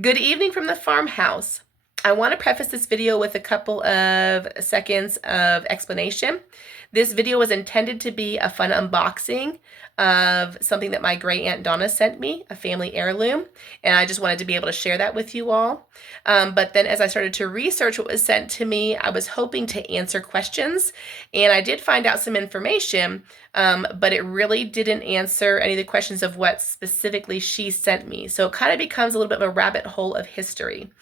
Good evening from the farmhouse. I want to preface this video with a couple of seconds of explanation. This video was intended to be a fun unboxing of something that my great aunt Donna sent me, a family heirloom, and I just wanted to be able to share that with you all. But then as I started to research what was sent to me, I was hoping to answer questions, and I did find out some information, but it really didn't answer any of the questions of what specifically she sent me. So it kind of becomes a little bit of a rabbit hole of history.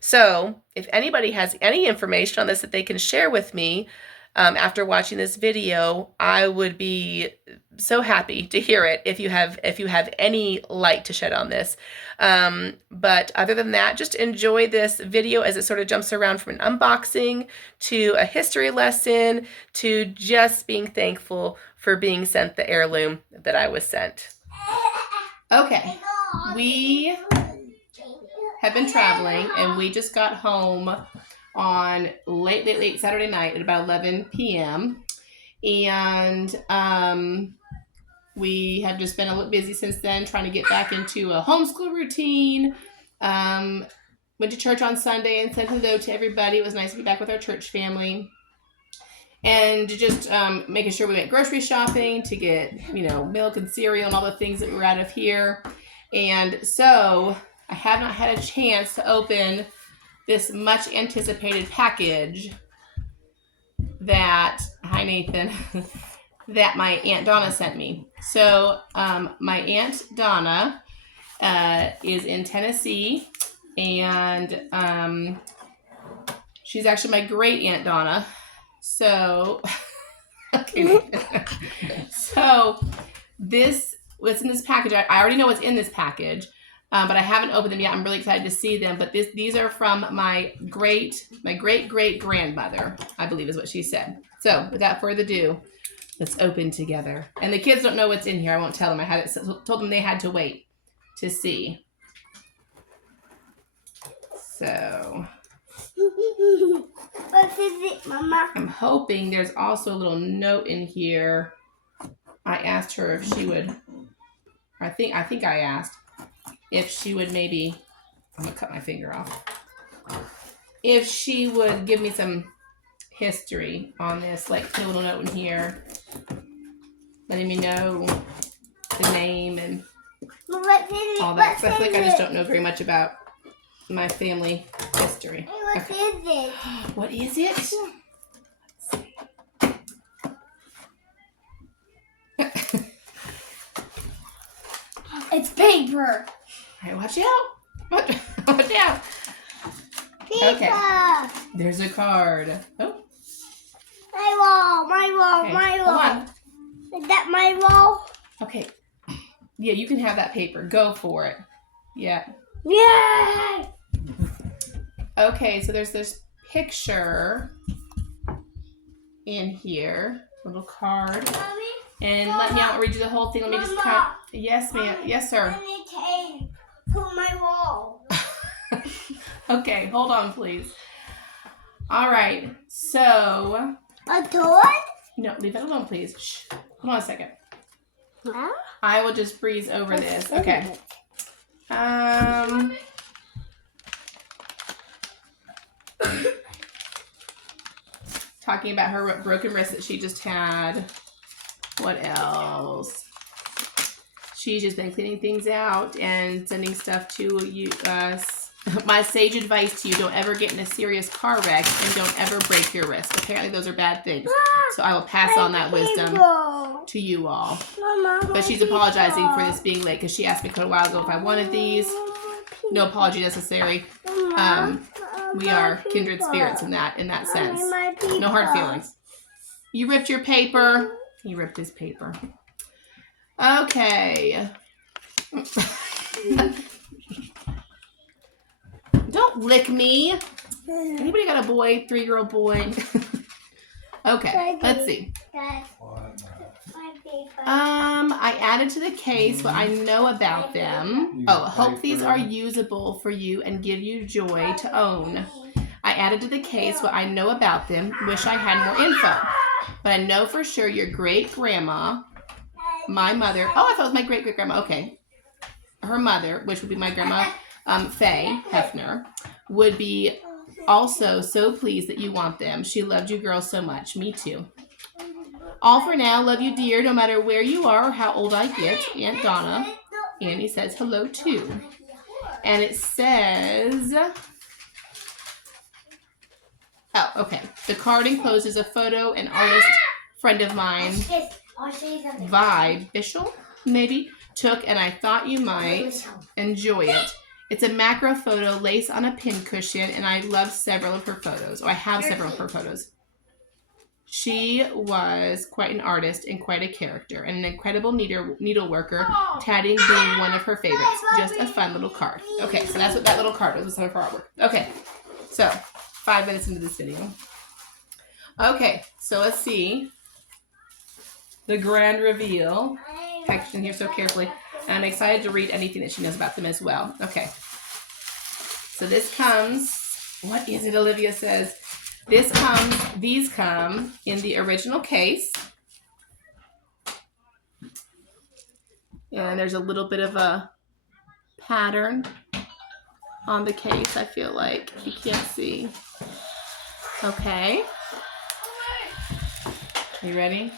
So if anybody has any information on this that they can share with me after watching this video, I would be so happy to hear it if you have any light to shed on this. But other than that, just enjoy this video as it sort of jumps around from an unboxing to a history lesson to just being thankful for being sent the heirloom that I was sent. Okay, we have been traveling and we just got home on late Saturday night at about 11 p.m. And we have just been a little busy since then, trying to get back into a homeschool routine. Went to church on Sunday and said hello to everybody. It was nice to be back with our church family. And just making sure we went grocery shopping to get, milk and cereal and all the things that were out of here. And so I have not had a chance to open this much anticipated package that, hi Nathan, that my Aunt Donna sent me. So my Aunt Donna is in Tennessee, and she's actually my great Aunt Donna. So, okay. So what's in this package, I already know what's in this package. But I haven't opened them yet. I'm really excited to see them. But these are from my great grandmother, I believe is what she said. So without further ado, let's open together. And the kids don't know what's in here. I won't tell them. Told them they had to wait to see. So what is it, Mama? I'm hoping there's also a little note in here. I asked her if she would. I think I asked if she would maybe, I'm going to cut my finger off, if she would give me some history on this, like put a little note in here, letting me know the name and all that. So I feel like I just don't know very much about my family history. What is it? What is it? Let's see. It's paper. All right, watch out. Watch out. Paper. Okay. There's a card. Oh. My wall. Okay. Hold on. Is that my wall? Okay. Yeah, you can have that paper. Go for it. Yeah. Yay! Okay, so there's this picture in here. Little card. Mommy? And I'll read you the whole thing. Let me just count. Yes, ma'am. Yes, sir. I need tape to my wall. Okay, hold on, please. All right, so. A toy? No, leave it alone, please. Shh. Hold on a second. Huh? I will just breeze over this. Okay. Talking about her broken wrist that she just had. What else? She's just been cleaning things out and sending stuff to you. My sage advice to you: don't ever get in a serious car wreck and don't ever break your wrist. Apparently, those are bad things. So I will pass on that wisdom to you all. Mama, But she's apologizing for this being late because she asked me quite a while ago if I wanted these. No apology necessary. We are kindred spirits in that sense. No hard feelings. You ripped your paper. He ripped his paper. Okay. Don't lick me. Anybody got a boy? 3-year-old boy? Okay, let's see. I added to the case what I know about them. Oh, hope these are usable for you and give you joy to own. I added to the case what I know about them. Wish I had more info. But I know for sure your great-grandma, my mother, oh, I thought it was my great-great-grandma. Okay. Her mother, which would be my grandma Faye Hefner, would be also so pleased that you want them. She loved you girls so much. Me too. All for now. Love you, dear, no matter where you are or how old I get. Aunt Donna. Annie says hello, too. And it says... Oh, okay. The card encloses a photo an artist friend of mine, Vi Bishel, maybe, took, and I thought you might enjoy it. It's a macro photo, lace on a pin cushion, and I love several of her photos. Oh, I have several of her photos. She was quite an artist and quite a character, and an incredible needleworker, tatting being one of her favorites. Just a fun little card. Okay, so that's what that little card was, some of her artwork. Okay, so 5 minutes into this video. Okay, so let's see the grand reveal. Packaged in here so carefully. And I'm excited to read anything that she knows about them as well. Okay. So this comes, what is it, Olivia says? These come in the original case. And there's a little bit of a pattern on the case, I feel like. You can't see. Okay. You ready?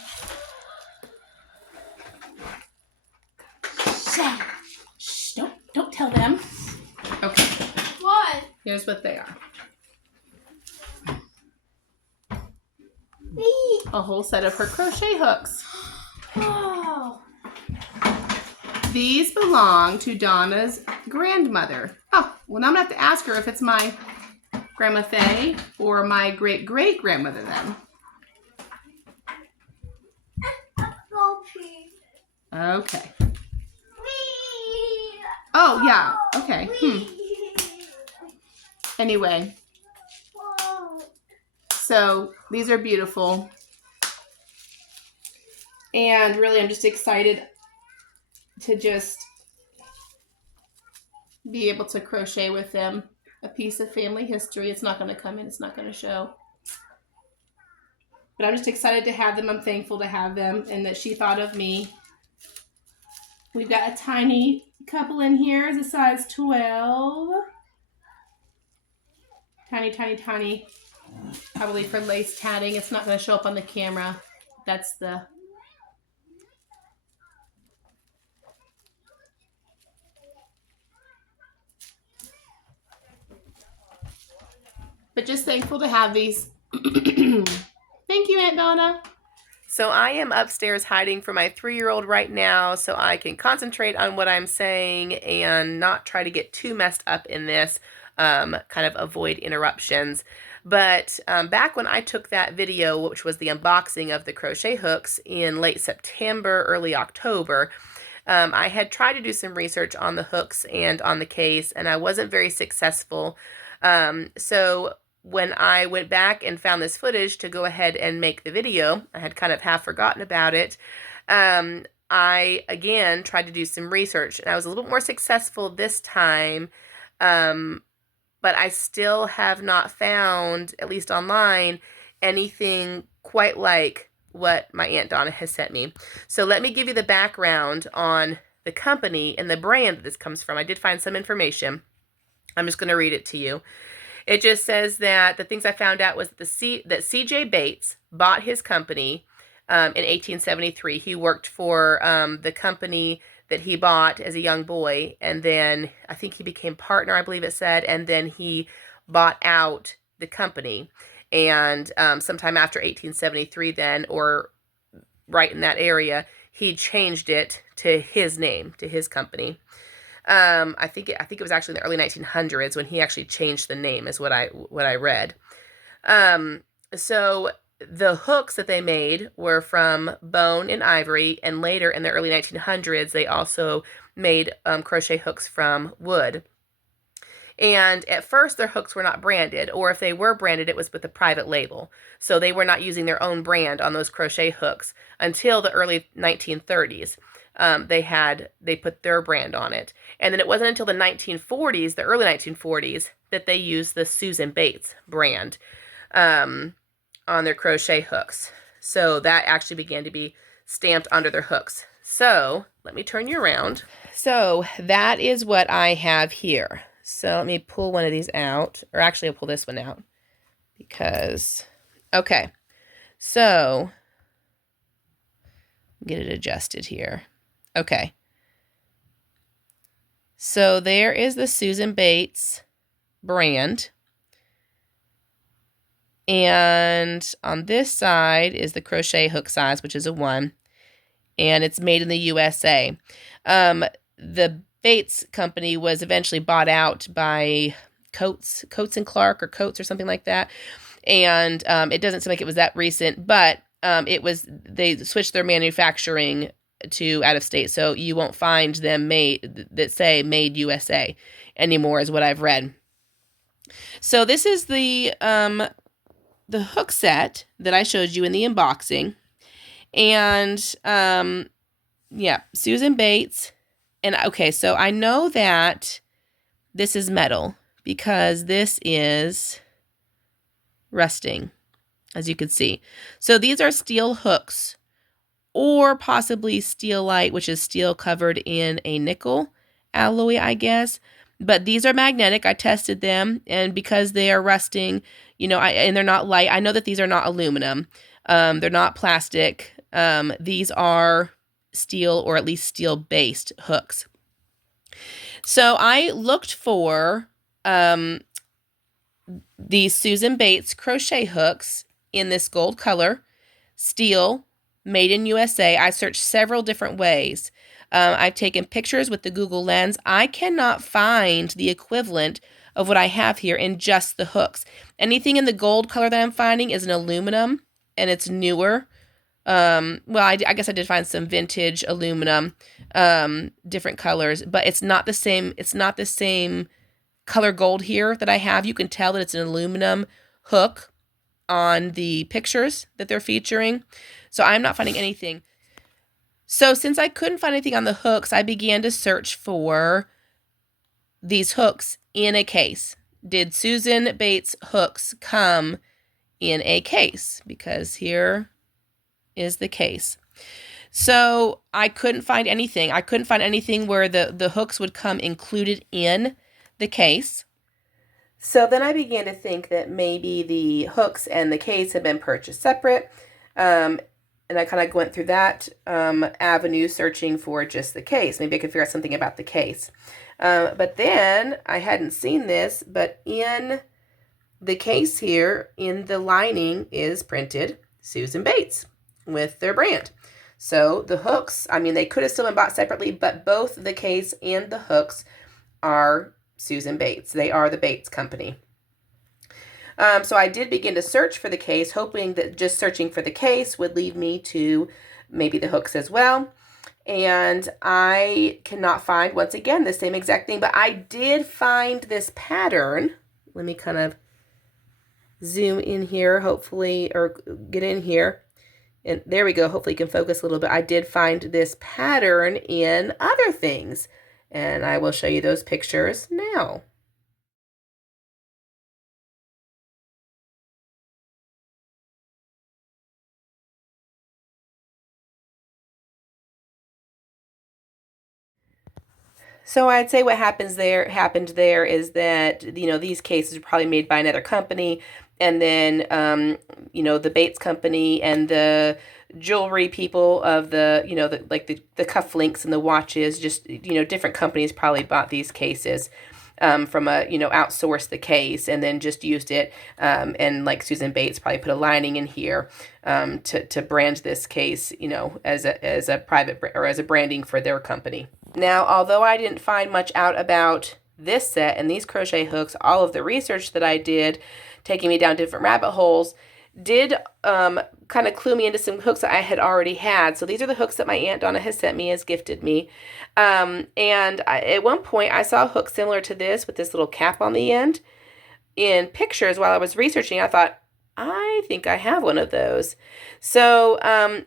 Shh, don't tell them. Okay. What? Here's what they are. A whole set of her crochet hooks. Oh. These belong to Donna's grandmother. Oh, well now I'm going to have to ask her if it's my Grandma Faye or my great-great-grandmother then. Okay. Oh, yeah. Okay. Anyway. So, these are beautiful. And really, I'm just excited to just be able to crochet with them. A piece of family history. It's not going to come in. It's not going to show. But I'm just excited to have them. I'm thankful to have them and that she thought of me. We've got a tiny couple in here. It's a size 12. Tiny, tiny, tiny. Probably for lace tatting. It's not going to show up on the camera. That's the... But just thankful to have these. Thank you, Aunt Donna. So I am upstairs hiding from my 3-year-old right now so I can concentrate on what I'm saying and not try to get too messed up in this, kind of avoid interruptions. But back when I took that video, which was the unboxing of the crochet hooks in late September, early October, I had tried to do some research on the hooks and on the case, and I wasn't very successful. So when I went back and found this footage to go ahead and make the video, I had kind of half forgotten about it. I, again, tried to do some research, and I was a little bit more successful this time, but I still have not found, at least online, anything quite like what my Aunt Donna has sent me. So let me give you the background on the company and the brand that this comes from. I did find some information. I'm just going to read it to you. It just says that the things I found out was that C.J. Bates bought his company in 1873. He worked for the company that he bought as a young boy, and then I think he became partner, I believe it said, and then he bought out the company. And sometime after 1873 then, or right in that area, he changed it to his name, to his company. I think it was actually in the early 1900s when he actually changed the name, is what I read. So the hooks that they made were from bone and ivory, and later in the early 1900s they also made crochet hooks from wood. And at first their hooks were not branded, or if they were branded, it was with a private label. So they were not using their own brand on those crochet hooks until the early 1930s. They put their brand on it. And then it wasn't until the 1940s, the early 1940s, that they used the Susan Bates brand on their crochet hooks. So that actually began to be stamped under their hooks. So let me turn you around. So that is what I have here. So let me pull one of these out, or actually I'll pull this one out because, okay, so get it adjusted here. Okay. So there is the Susan Bates brand. And on this side is the crochet hook size, which is a 1. And it's made in the USA. The Bates company was eventually bought out by Coates and Clark, or Coates or something like that. And it doesn't seem like it was that recent, but they switched their manufacturing to out of state, so you won't find them that say made USA anymore, is what I've read. So this is the hook set that I showed you in the unboxing, and yeah, Susan Bates. And okay, so I know that this is metal because this is rusting, as you can see. So these are steel hooks, or possibly steelite, which is steel covered in a nickel alloy, I guess. But these are magnetic. I tested them, and because they are rusting, and they're not light. I know that these are not aluminum. They're not plastic. These are steel, or at least steel-based hooks. So I looked for these Susan Bates crochet hooks in this gold color, steel, made in USA. I searched several different ways. I've taken pictures with the Google Lens. I cannot find the equivalent of what I have here in just the hooks. Anything in the gold color that I'm finding is an aluminum, and it's newer. Well, I guess I did find some vintage aluminum, different colors, but it's not the same. It's not the same color gold here that I have. You can tell that it's an aluminum hook on the pictures that they're featuring. So I'm not finding anything. So since I couldn't find anything on the hooks, I began to search for these hooks in a case. Did Susan Bates hooks come in a case? Because here is the case. So I couldn't find anything. I couldn't find anything where the hooks would come included in the case. So then I began to think that maybe the hooks and the case had been purchased separate. And I kind of went through that avenue searching for just the case. Maybe I could figure out something about the case. But then I hadn't seen this, but in the case here, in the lining is printed Susan Bates with their brand. So the hooks, I mean, they could have still been bought separately, but both the case and the hooks are Susan Bates. They are the Bates company. So I did begin to search for the case, hoping that just searching for the case would lead me to maybe the hooks as well. And I cannot find, once again, the same exact thing, but I did find this pattern. Let me kind of zoom in here, hopefully, or get in here. And there we go. Hopefully you can focus a little bit. I did find this pattern in other things, and I will show you those pictures now. So I'd say what happened there is that, these cases are probably made by another company, and then, the Bates company and the jewelry people of the cufflinks and the watches, just, different companies probably bought these cases from outsourced the case and then just used it. And like Susan Bates probably put a lining in here to brand this case, as a private or as a branding for their company. Now, although I didn't find much out about this set and these crochet hooks, all of the research that I did, taking me down different rabbit holes, did kind of clue me into some hooks that I had already had. So these are the hooks that my Aunt Donna has sent me, has gifted me. At one point, I saw a hook similar to this with this little cap on the end. In pictures while I was researching, I thought, I think I have one of those. So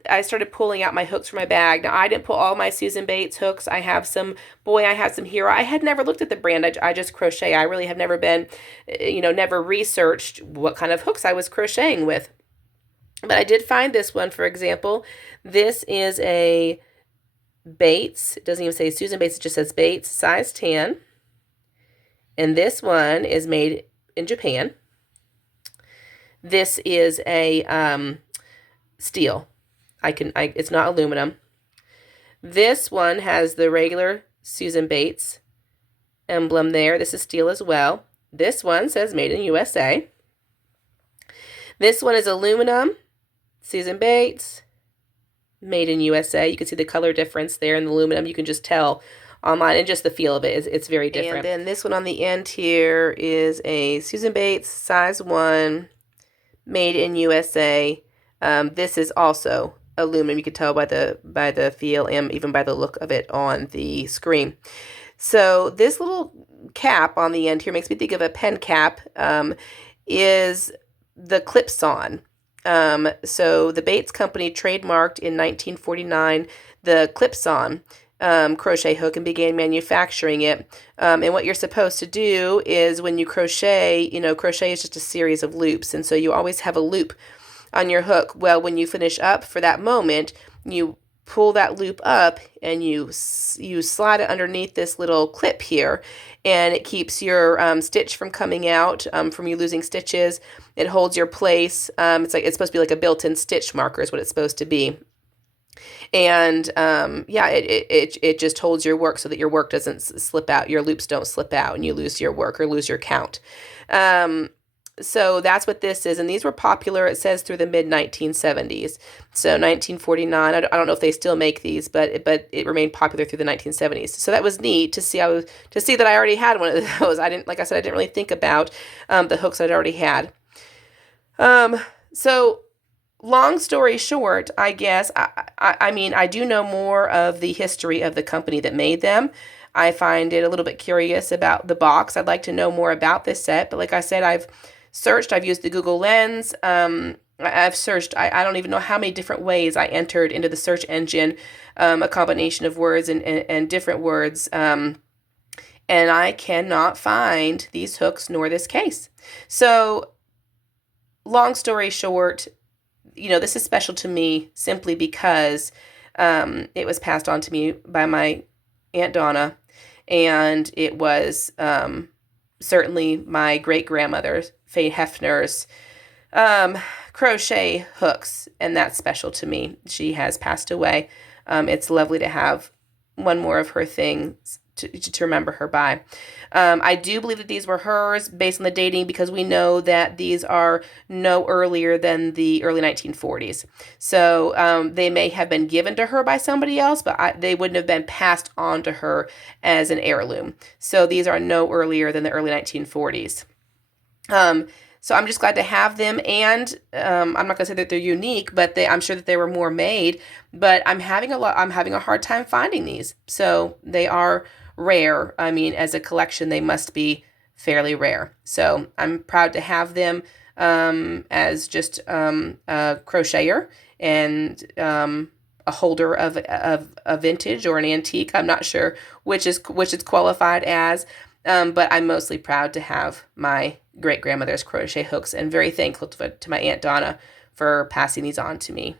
I started pulling out my hooks from my bag. Now, I didn't pull all my Susan Bates hooks. I have some Hero. I had never looked at the brand. I just crochet. I really have never been, never researched what kind of hooks I was crocheting with. But I did find this one, for example. This is a Bates. It doesn't even say Susan Bates. It just says Bates, size 10. And this one is made in Japan. This is a steel. It's not aluminum. This one has the regular Susan Bates emblem there. This is steel as well. This one says made in USA. This one is aluminum, Susan Bates, made in USA. You can see the color difference there in the aluminum. You can just tell online, and just the feel of it it's very different. And then this one on the end here is a Susan Bates size 1, made in USA. This is also aluminum. You can tell by the feel and even by the look of it on the screen. So this little cap on the end here makes me think of a pen cap. Is the clip-on. So the Bates Company trademarked in 1949 the clip-on crochet hook and began manufacturing it. And what you're supposed to do is when you crochet, crochet is just a series of loops, and so you always have a loop on your hook. Well, when you finish up for that moment, you pull that loop up and you slide it underneath this little clip here, and it keeps your stitch from coming out, from you losing stitches. It holds your place. It's supposed to be like a built-in stitch marker is what it's supposed to be. And yeah, it just holds your work so that your work doesn't slip out, your loops don't slip out and you lose your work or lose your count. So that's what this is, and these were popular, it says, through the mid-1970s. So 1949, I don't know if they still make these, but it remained popular through the 1970s. So that was neat to see. To see that I already had one of those. I didn't really think about the hooks I'd already had. So long story short, I guess, I do know more of the history of the company that made them. I find it a little bit curious about the box. I'd like to know more about this set, but like I said, I've searched, I've used the Google Lens, I've searched, I don't even know how many different ways I entered into the search engine, a combination of words and different words, and I cannot find these hooks nor this case. So, long story short, this is special to me simply because it was passed on to me by my Aunt Donna, and it was certainly my great-grandmother, Faye Hefner's crochet hooks, and that's special to me. She has passed away. It's lovely to have one more of her things to remember her by. I do believe that these were hers based on the dating, because we know that these are no earlier than the early 1940s. So they may have been given to her by somebody else, but they wouldn't have been passed on to her as an heirloom. So these are no earlier than the early 1940s. So I'm just glad to have them, and I'm not gonna say that they're unique, but I'm sure that they were more made. But I'm having a hard time finding these. So they are rare. I mean, as a collection, they must be fairly rare. So I'm proud to have them as just a crocheter and a holder of a vintage or an antique. I'm not sure which is qualified as. But I'm mostly proud to have my great-grandmother's crochet hooks, and very thankful to my Aunt Donna for passing these on to me.